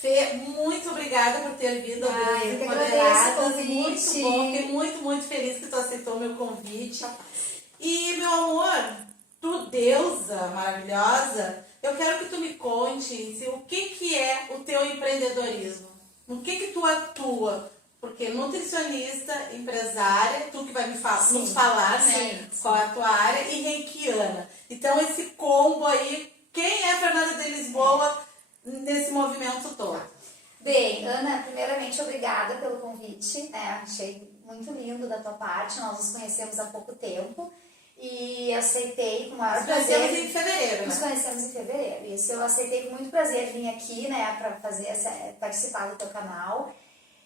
Fê, muito obrigada por ter vindo ao eu que agradeço Empoderadas. o convite. Muito bom, fiquei muito feliz que tu aceitou o meu convite. E, meu amor, tu deusa maravilhosa, eu quero que tu me conte o que é o teu empreendedorismo. No que tu atua? Porque nutricionista, empresária, tu que vai nos falar, né? Sim. Qual é a tua área, e reikiana. Então, esse combo aí, quem é Fernanda de Lisboa nesse movimento todo? Bem, Ana, primeiramente, obrigada pelo convite. Achei muito lindo da tua parte. Nós nos conhecemos há pouco tempo e aceitei com o maior prazer. Nos conhecemos em fevereiro, Nos né? conhecemos em fevereiro. Isso, eu aceitei com muito prazer vir aqui, né, para participar do teu canal.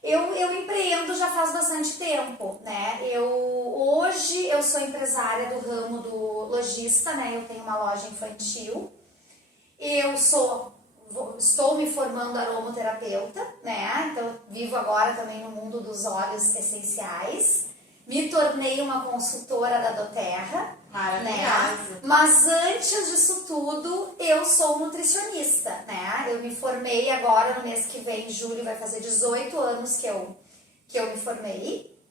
Eu empreendo já faz bastante tempo, né? Hoje eu sou empresária do ramo do lojista, né? Eu tenho uma loja infantil. Estou me formando aromaterapeuta, né? Então eu vivo agora também no mundo dos óleos essenciais. Me tornei uma consultora da doTERRA, né? Mas antes disso tudo, eu sou nutricionista, né? Eu me formei agora no mês que vem, em julho, vai fazer 18 anos que eu me formei,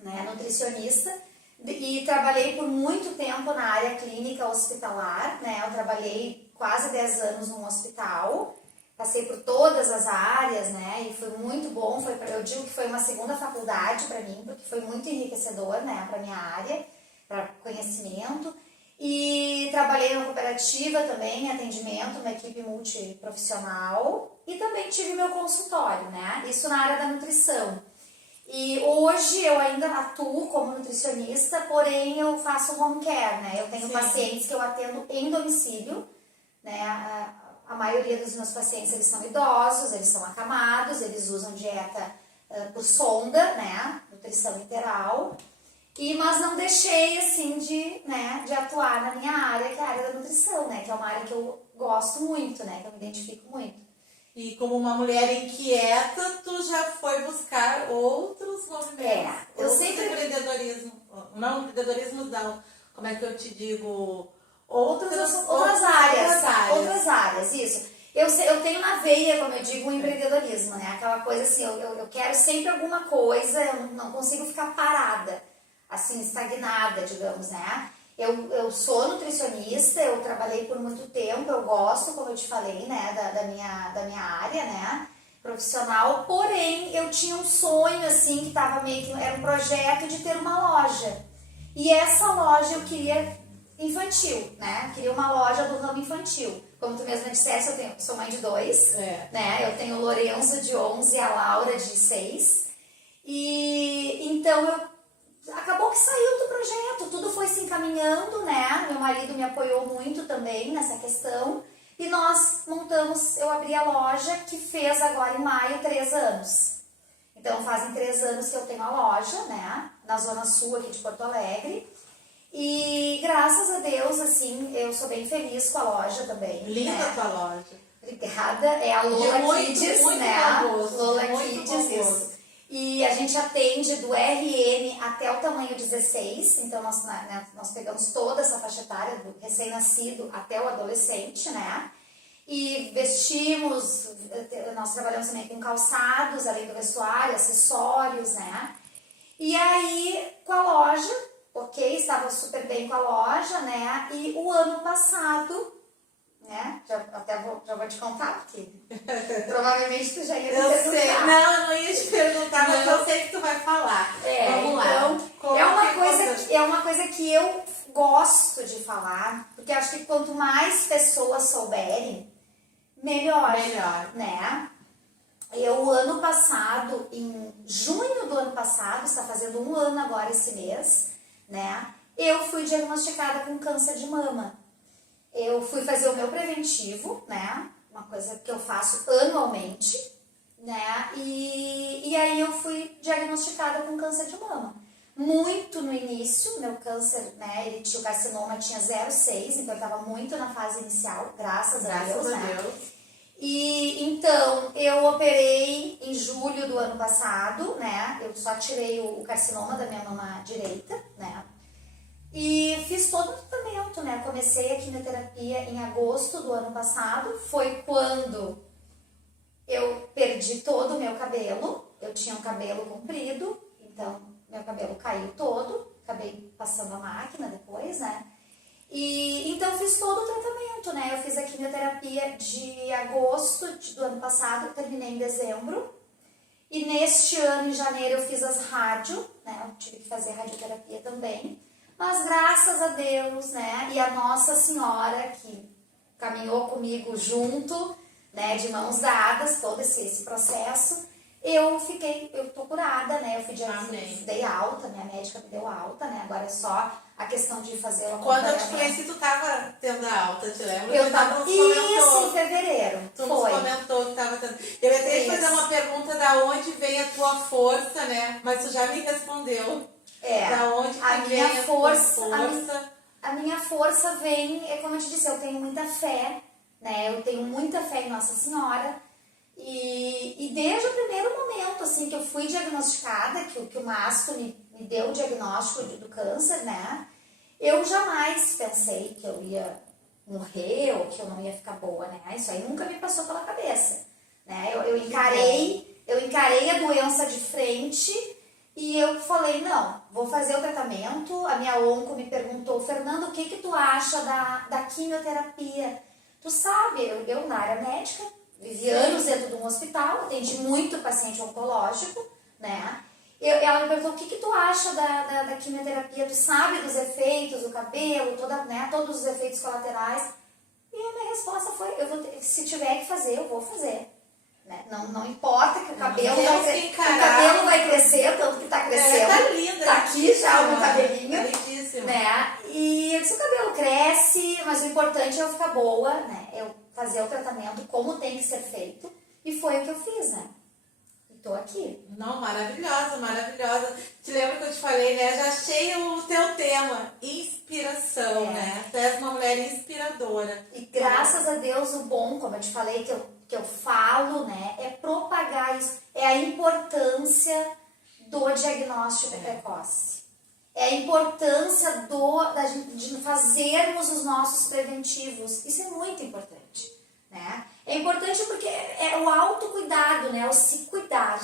né? Nutricionista. E trabalhei por muito tempo na área clínica hospitalar, né? Eu trabalhei quase 10 anos num hospital, passei por todas as áreas, né? E foi muito bom, eu digo que foi uma segunda faculdade para mim, porque foi muito enriquecedor, né? Para minha área, para conhecimento. E trabalhei na cooperativa também, em atendimento, uma equipe multiprofissional. E também tive meu consultório, né? Isso na área da nutrição. E hoje eu ainda atuo como nutricionista, porém eu faço home care, né? Eu tenho pacientes que eu atendo em domicílio, né? A maioria dos meus pacientes, eles são idosos, eles são acamados, eles usam dieta por sonda, né? Nutrição integral. Mas não deixei, assim, de atuar na minha área, que é a área da nutrição, né? Que é uma área que eu gosto muito, né? Que eu me identifico muito. E como uma mulher inquieta, tu já foi buscar outros movimentos. Eu sempre... empreendedorismo. Não, empreendedorismo não. Como é que eu te digo? Outras áreas, isso. Eu tenho na veia, como eu digo, o empreendedorismo, né? Aquela coisa assim, eu quero sempre alguma coisa, eu não consigo ficar parada, assim, estagnada, digamos, né? Eu sou nutricionista, eu trabalhei por muito tempo, eu gosto, como eu te falei, né, da minha área, né, profissional, porém, eu tinha um sonho, assim, que tava meio que, era um projeto de ter uma loja. E essa loja eu queria infantil, né, queria uma loja do ramo infantil. Como tu mesma disseste, sou mãe de 2, né, eu tenho o Lorenzo de 11 e a Laura de 6. E então acabou que saiu do projeto, tudo foi se encaminhando, né? Meu marido me apoiou muito também nessa questão e nós eu abri a loja que fez agora em maio 3 anos. Então fazem 3 anos que eu tenho a loja, né? Na Zona Sul aqui de Porto Alegre. E graças a Deus, assim, eu sou bem feliz com a loja também. Linda, né? A tua loja. Obrigada. É a Lola Kids, né? Lola Kids, isso. E a gente atende do RN até o tamanho 16, então nós pegamos toda essa faixa etária, do recém-nascido até o adolescente, né? E vestimos, nós trabalhamos também com calçados, além do vestuário, acessórios, né? E aí, com a loja, estava super bem com a loja, né? E o ano passado, né? Já vou te contar, porque provavelmente tu já ia me perguntar. Eu sei, não, eu não ia te perguntar, mas eu sei que tu vai falar. Vamos lá. Então, é uma coisa que eu gosto de falar, porque acho que quanto mais pessoas souberem, melhor. Né? Eu, ano passado, em junho do ano passado, está fazendo 1 ano agora esse mês, né? Eu fui diagnosticada com câncer de mama. Eu fui fazer o meu preventivo, né? Uma coisa que eu faço anualmente, né? E aí eu fui diagnosticada com câncer de mama. Muito no início, meu câncer, né? O carcinoma tinha 0,6, então eu estava muito na fase inicial, graças a Deus, né? E então eu operei em julho do ano passado, né? Eu só tirei o carcinoma da minha mama direita, né? E fiz todo o tratamento, né? Comecei a quimioterapia em agosto do ano passado. Foi quando eu todo o meu cabelo. Eu tinha um cabelo comprido, então meu cabelo caiu todo. Acabei passando a máquina depois, né? E então fiz todo o tratamento, né? Eu fiz a quimioterapia de agosto do ano passado, terminei em dezembro. E neste ano, em janeiro, eu fiz as rádio, né? Eu tive que fazer radioterapia também. Mas graças a Deus, né? E a Nossa Senhora, que caminhou comigo junto, né? De mãos dadas, todo esse processo, eu tô curada, né? Eu dei alta, minha médica me deu alta, né? Agora é só a questão de fazer o Quando eu acompanhamento. te conheci, tu tava tendo a alta, te lembra? Eu tava, isso, em fevereiro. Tu nos comentou que tava tendo. Eu ia até te fazer uma pergunta da onde vem a tua força, né? Mas tu já me respondeu. Da onde a vem minha a força, tua força? A minha força vem, é como eu te disse, eu tenho muita fé, né? Eu tenho muita fé em Nossa Senhora. E desde o primeiro momento, assim, que eu fui diagnosticada, que o mastro me deu o diagnóstico do câncer, né? Eu jamais pensei que eu ia morrer ou que eu não ia ficar boa, né? Isso aí nunca me passou pela cabeça, né? Eu encarei a doença de frente e eu falei, não, vou fazer o tratamento. A minha onco me perguntou, Fernanda, o que tu acha da quimioterapia? Tu sabe, eu na área médica, vivi anos dentro de um hospital, atendi muito paciente oncológico, né? Ela me perguntou, o que tu acha da quimioterapia? Tu sabe dos efeitos, do cabelo, todos os efeitos colaterais? E a minha resposta foi, se tiver que fazer, eu vou fazer. Né? Não importa que o cabelo vai crescer, tanto que tá crescendo. Tá linda. Tá aqui já o meu cabelinho. É lindíssimo. Né? E eu disse, o cabelo cresce, mas o importante é eu ficar boa, né? Eu fazer o tratamento como tem que ser feito. E foi o que eu fiz, né? Tô aqui. Não, maravilhosa, maravilhosa. Te lembra que eu te falei, né? Já achei o teu tema, inspiração, né? Tu és uma mulher inspiradora. E graças a Deus, o bom, como eu te falei, que eu falo, né? É propagar isso. É a importância do diagnóstico precoce. É a importância de fazermos os nossos preventivos. Isso é muito importante, né? É importante porque é o autocuidado, né? O se cuidar.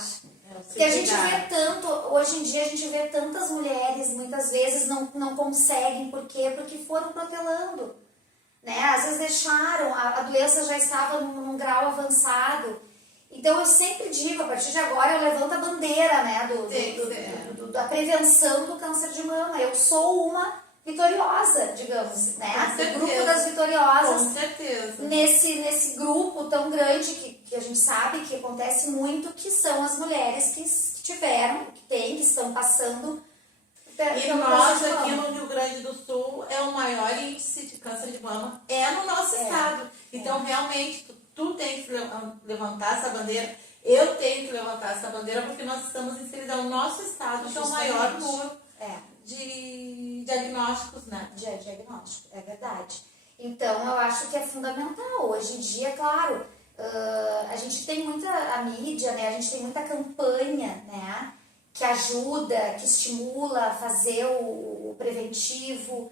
Porque a gente vê tanto, hoje em dia a gente vê tantas mulheres, muitas vezes não conseguem, por quê? Porque foram protelando, né? Às vezes deixaram, a doença já estava num grau avançado. Então eu sempre digo, a partir de agora eu levanto a bandeira, né? Da prevenção do câncer de mama. Eu sou uma vitoriosa, digamos, né? Do grupo das vitoriosas. Com certeza. Nesse grupo tão grande que a gente sabe que acontece muito, que são as mulheres que tiveram, que estão passando. E nós aqui no Rio Grande do Sul é o maior índice de câncer de mama, é no nosso estado. Então realmente tu tem que levantar essa bandeira, eu tenho que levantar essa bandeira, porque nós estamos inseridos no nosso estado, que é o maior número de diagnósticos, né? De diagnóstico, é verdade. Então, eu acho que é fundamental. Hoje em dia, claro, a gente tem a mídia, né? A gente tem muita campanha, né? Que ajuda, que estimula a fazer o preventivo.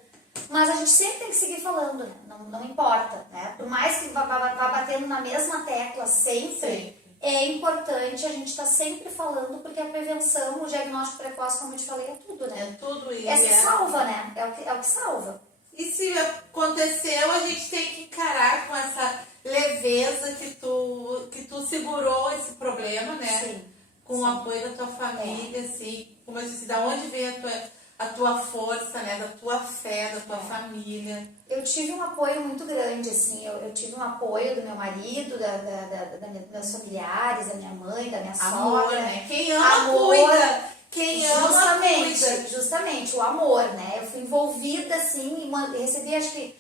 Mas a gente sempre tem que seguir falando, né? Não importa, né? Por mais que vá batendo na mesma tecla sempre. É importante a gente estar sempre falando, porque a prevenção, o diagnóstico precoce, como eu te falei, é tudo, né? É tudo isso. É que salva, né? É o que salva. E se aconteceu, a gente tem que encarar com essa leveza que tu segurou esse problema, né? Sim. Com o apoio da tua família, assim. Como eu disse, da onde vem a tua força, né? Da tua fé, da tua família. Eu tive um apoio muito grande, assim, eu tive um apoio do meu marido, dos meus familiares, da minha mãe, da minha sogra. Né? Quem ama, cuida. Quem ama, cuida. Justamente, o amor, né? Eu fui envolvida, assim, e recebi, acho que,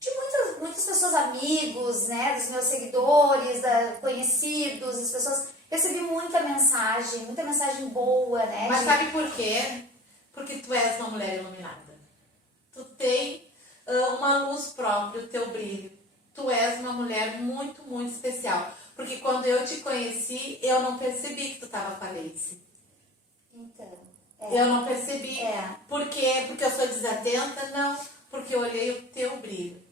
de muitas pessoas, amigos, né? Dos meus seguidores, conhecidos, as pessoas. Recebi muita mensagem boa, né? Mas sabe por quê? Porque tu és uma mulher iluminada. Tu tem uma luz própria, o teu brilho. Tu és uma mulher muito, muito especial. Porque quando eu te conheci, eu não percebi que tu estava com a Leice. Então, eu não percebi. Por quê? Porque eu sou desatenta? Não. Porque eu olhei o teu brilho.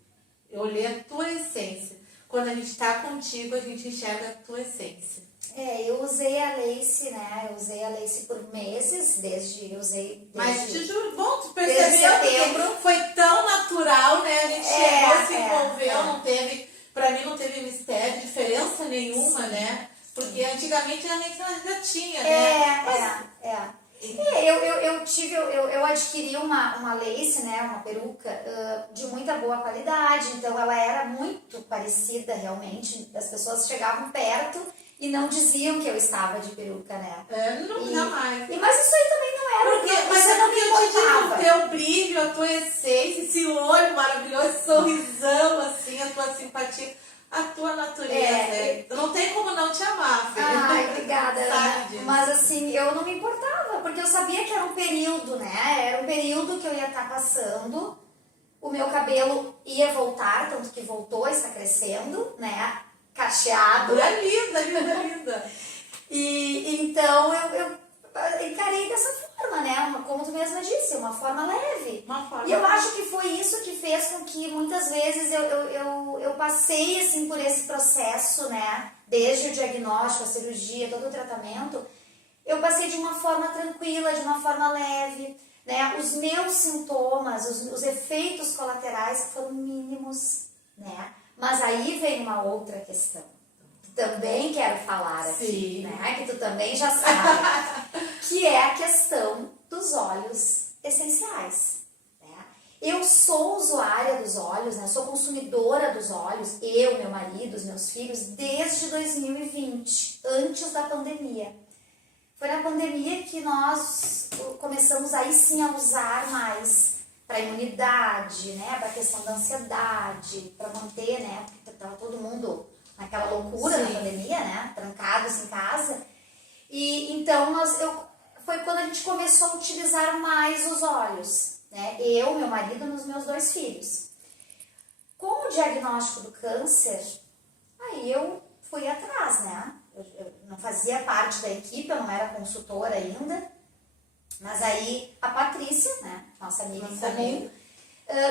Eu olhei a tua essência. Quando a gente está contigo, a gente enxerga a tua essência. Eu usei a lace, né? Eu usei a lace por meses, Mas te juro, bom, tu desde percebeu setembro. que foi tão natural, né? A gente chegou, se envolveu, é. não teve, pra mim não teve mistério, diferença nenhuma, né? Porque antigamente a gente já tinha, né? Eu adquiri uma lace, né, uma peruca de muita boa qualidade, então ela era muito parecida realmente, as pessoas chegavam perto e não diziam que eu estava de peruca, né? Jamais. Mas isso aí também não era, Mas você é não porque me eu te digo, importava. o teu brilho, a tua essência, esse olho maravilhoso, esse sorrisão, assim, a tua simpatia, a tua natureza. Não tem como não te amar, Fê. Ai, obrigada, Sabe Ana. disso. Mas assim, eu não me importava, porque eu sabia que era um período, né? Era um período que eu ia estar passando, o meu cabelo ia voltar, tanto que voltou, está crescendo, né? Cacheado. É linda, linda, linda. E então eu encarei dessa forma, né? Como tu mesma disse, uma forma leve. E eu acho que foi isso que fez com que muitas vezes eu passei assim por esse processo, né? Desde o diagnóstico, a cirurgia, todo o tratamento, eu passei de uma forma tranquila, de uma forma leve, né? Os meus sintomas, os efeitos colaterais foram mínimos, né? Mas aí vem uma outra questão. Também quero falar aqui, né? Que tu também já sabe, que é a questão dos óleos essenciais. Né? Eu sou usuária dos óleos, né? Sou consumidora dos óleos, eu, meu marido, os meus filhos, desde 2020, antes da pandemia. Foi na pandemia que nós começamos aí sim a usar mais para imunidade, né? Para a questão da ansiedade, para manter, né? Porque estava todo mundo naquela loucura na pandemia, né? Trancados em casa. E então foi quando a gente começou a utilizar mais os óleos, né? Eu, meu marido, e os meus 2 filhos. Com o diagnóstico do câncer, aí eu fui atrás, né? Eu não fazia parte da equipe, eu não era consultora ainda, mas aí a Patrícia, né? Nossa amiga em comum,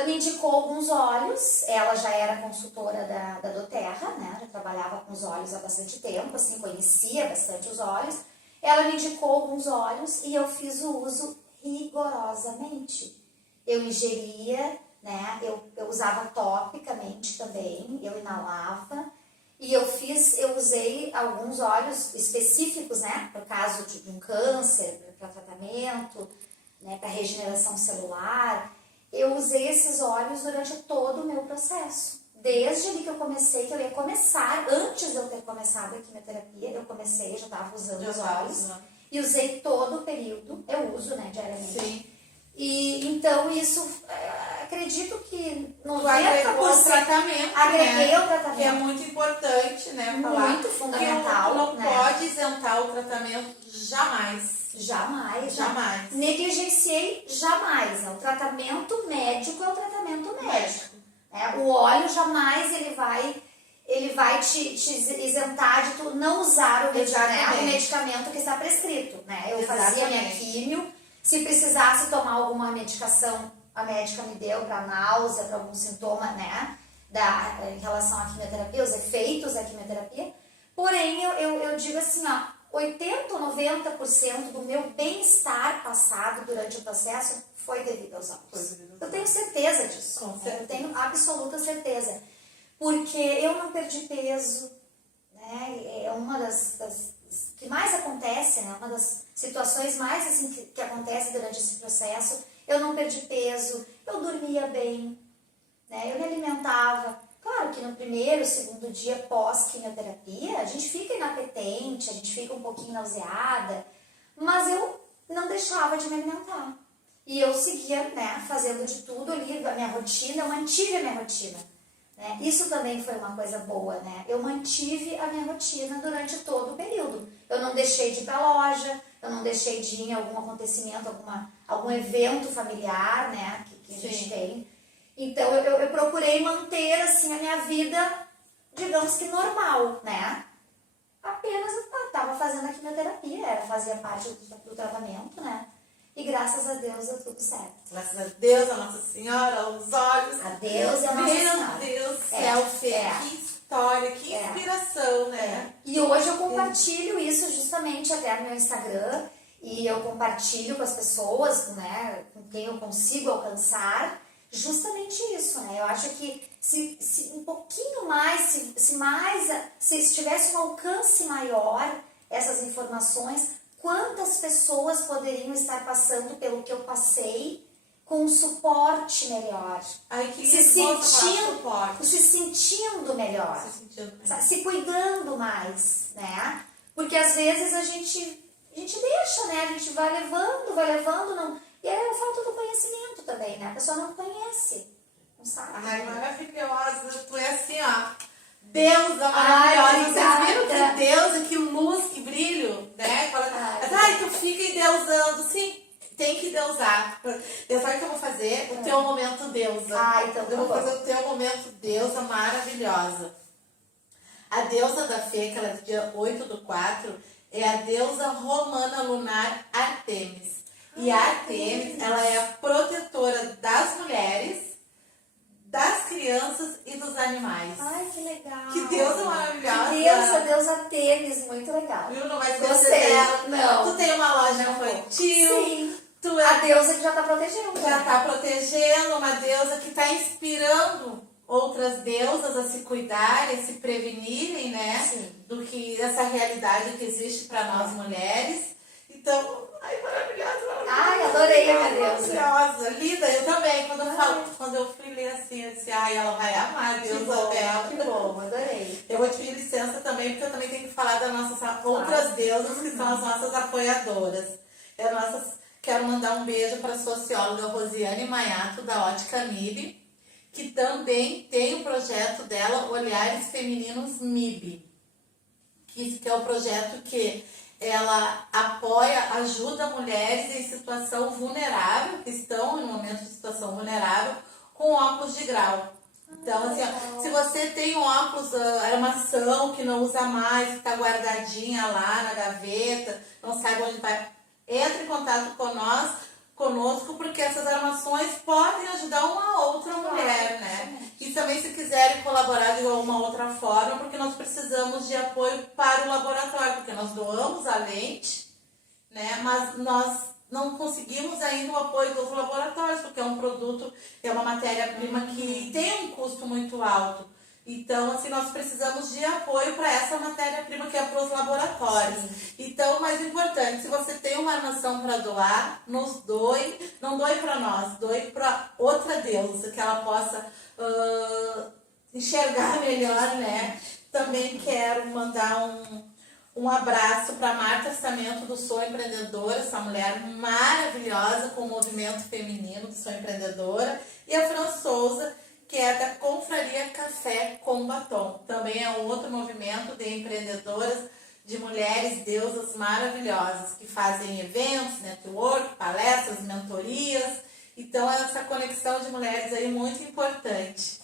me indicou alguns óleos. Ela já era consultora da doTERRA, né? Já trabalhava com os óleos há bastante tempo, assim, conhecia bastante os óleos. Ela me indicou alguns óleos e eu fiz o uso rigorosamente. Eu ingeria, né? Eu usava topicamente também, eu inalava. E eu usei alguns óleos específicos, né? Por caso de um câncer, para tratamento, né? Para regeneração celular. Eu usei esses óleos durante todo o meu processo. Desde ali que eu comecei, que eu ia começar, antes de eu ter começado a quimioterapia, eu já estava usando os óleos. E usei todo o período, eu uso, né, diariamente. Sim. E então isso, acredito que 90% agregou o tratamento, agreguei né? o tratamento. Que é muito importante, né? Falar Muito fundamental. Que não né? pode isentar o tratamento jamais. Jamais. Jamais. Negligenciei jamais. O tratamento médico é o tratamento médico. Né? O óleo jamais ele vai te isentar de tu não usar o medicamento que está prescrito. Né? Eu fazia minha químio, se precisasse tomar alguma medicação, a médica me deu para náusea, para algum sintoma, né? Em relação à quimioterapia, os efeitos da quimioterapia. Porém, eu digo assim, ó, 80% ou 90% do meu bem-estar passado durante o processo foi devido aos óleos. Eu tenho certeza disso. Eu tenho absoluta certeza. Porque eu não perdi peso, né? É uma das que mais acontece, né? Uma das situações mais assim que acontece durante esse processo. Eu não perdi peso, eu dormia bem, né? Eu me alimentava. Claro que no primeiro, segundo dia pós-quimioterapia, a gente fica inapetente, a gente fica um pouquinho nauseada, mas eu não deixava de me alimentar. E eu seguia, né, fazendo de tudo ali, a minha rotina, eu mantive a minha rotina. Né? Isso também foi uma coisa boa, né? Eu mantive a minha rotina durante todo o período. Eu não deixei de ir para a loja, eu não deixei de ir em algum acontecimento, algum evento familiar, né, que a gente tem. Então, eu procurei manter, assim, a minha vida, digamos que normal, né? Apenas eu estava fazendo a quimioterapia, fazia parte do tratamento, né? E graças a Deus deu tudo certo. Graças a Deus, a Nossa Senhora, aos olhos. A Deus e a Nossa Senhora. Meu Deus do céu, Fê, que história, que inspiração, né? E hoje eu compartilho isso justamente até no meu Instagram e eu compartilho com as pessoas, né, com quem eu consigo alcançar, justamente isso, né? Eu acho que se um pouquinho mais, se tivesse um alcance maior essas informações, quantas pessoas poderiam estar passando pelo que eu passei com um suporte melhor, Ai, que se sentindo melhor, se cuidando mais, né? Porque às vezes a gente deixa, né? A gente vai levando, não. E aí é a falta do conhecimento também, né? A pessoa não conhece, não sabe. Ai, maravilhosa, tu é assim, ó, deusa maravilhosa. Vocês viram que deusa, que luz, que brilho, né? Ai, tu fica endeusando, sim. Tem que deusar. Eu sabe o que eu vou fazer? O teu momento deusa. Então eu vou fazer o teu momento deusa maravilhosa. A deusa da Fê, que ela é do dia 8/4, é a deusa romana lunar Artemis. E a Artemis, ela é a protetora das mulheres, das crianças e dos animais. Ai, que legal. Que deusa maravilhosa. Que deusa Artemis, muito legal. Viu? Não vai esquecer dela. Não. Tu tem uma loja infantil. Sim. A deusa que já está protegendo. Já está protegendo, uma deusa que está inspirando outras deusas a se cuidarem, a se prevenirem, né? Sim. Do que essa realidade que existe para nós mulheres. Então, ai, maravilhosa. Ai, adorei a minha deusa. Maravilhosa, linda. Eu também, quando eu fui ler assim, eu disse, ai, ela vai amar a deusa dela. Que bom, adorei. Eu vou te pedir licença também, porque eu também tenho que falar das nossas outras deusas, que são as nossas apoiadoras. Quero mandar um beijo para a socióloga Rosiane Maiato, da Ótica MIB, que também tem o projeto dela, Olhares Femininos MIB, que é o projeto que ela apoia, ajuda mulheres em situação vulnerável, que estão em um momento de situação vulnerável, com óculos de grau. Então, assim, ó, se você tem um óculos, armação que não usa mais, que está guardadinha lá na gaveta, não sabe onde vai, entre em contato conosco, porque essas armações podem ajudar uma outra mulher, né? E também se quiserem colaborar de uma outra forma, porque nós precisamos de apoio para o laboratório, porque nós doamos a lente, né? Mas nós não conseguimos ainda o apoio dos laboratórios, porque é um produto, é uma matéria-prima que tem um custo muito alto. Então, assim, nós precisamos de apoio para essa matéria-prima que é para os laboratórios. Sim. Então, o mais importante, se você tem uma armação para doar, nos doe, não doe para nós, doe para outra deusa, que ela possa enxergar melhor, né? Também quero mandar um abraço para Marta Stamento do Sou Empreendedora, essa mulher maravilhosa com o movimento feminino do Sou Empreendedora, e a Fran Souza, que é da Confraria Café com Batom. Também é um outro movimento de empreendedoras, de mulheres deusas maravilhosas, que fazem eventos, network, palestras, mentorias. Então, é essa conexão de mulheres aí muito importante.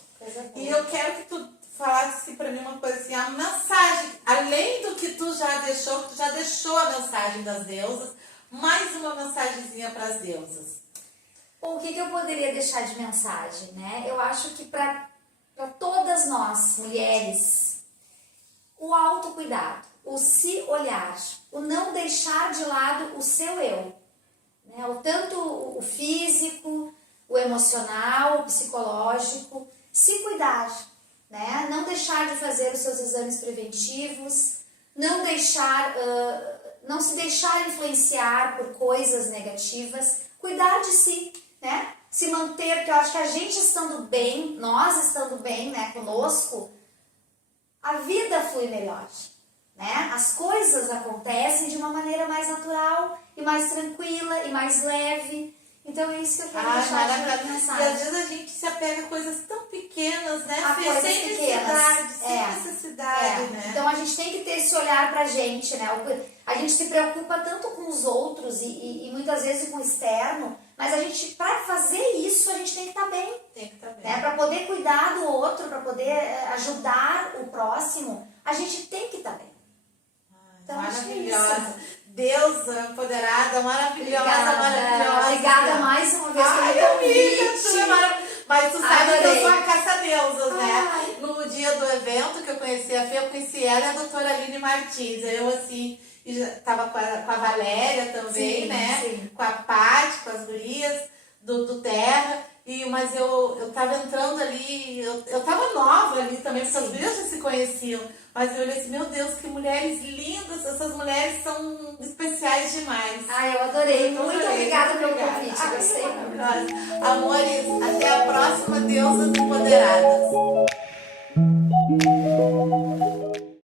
E eu quero que tu falasse para mim uma coisa assim, a mensagem, além do que tu já deixou a mensagem das deusas, mais uma mensagenzinha para as deusas. Bom, o que eu poderia deixar de mensagem, né? Eu acho que para todas nós, mulheres, o autocuidado, o se olhar, o não deixar de lado o seu eu, né? Tanto o físico, o emocional, o psicológico, se cuidar, né? Não deixar de fazer os seus exames preventivos, não se deixar influenciar por coisas negativas, cuidar de si, né? Se manter, porque eu acho que a gente estando bem, nós estando bem, né, conosco, a vida flui melhor, né? As coisas acontecem de uma maneira mais natural e mais tranquila e mais leve. Então é isso que eu quero deixar de mensagem. E às vezes a gente se apega a coisas tão pequenas, né? Sem necessidade, né? Então a gente tem que ter esse olhar pra gente, né? A gente se preocupa tanto com os outros e muitas vezes com o externo, mas a gente, pra fazer isso, a gente tem que estar bem. Tem que estar bem. Né? Pra poder cuidar do outro, pra poder ajudar o próximo, a gente tem que estar bem. Então, maravilhosa. Deusa empoderada, maravilhosa, maravilhosa. Obrigada mais uma vez pelo convite. Mas tu sabe que eu sou a caça-deusas, né? Ai. No dia do evento que eu conhecer a Fê, eu conheci ela e a doutora Aline Martins. Eu, assim, tava com a Valéria também, Sim, né? sim. Com a Paty, com as gurias do Terra. Mas eu tava entrando ali, eu tava nova ali também, porque as gurias já se conheciam. Mas eu olhei assim, meu Deus, que mulheres lindas, essas mulheres são especiais demais. Ai, eu adorei. Muito Adorei, obrigada pelo obrigada. convite, Ai, gostei muito. maravilhosa. Amores, até a próxima, Deusas Empoderadas.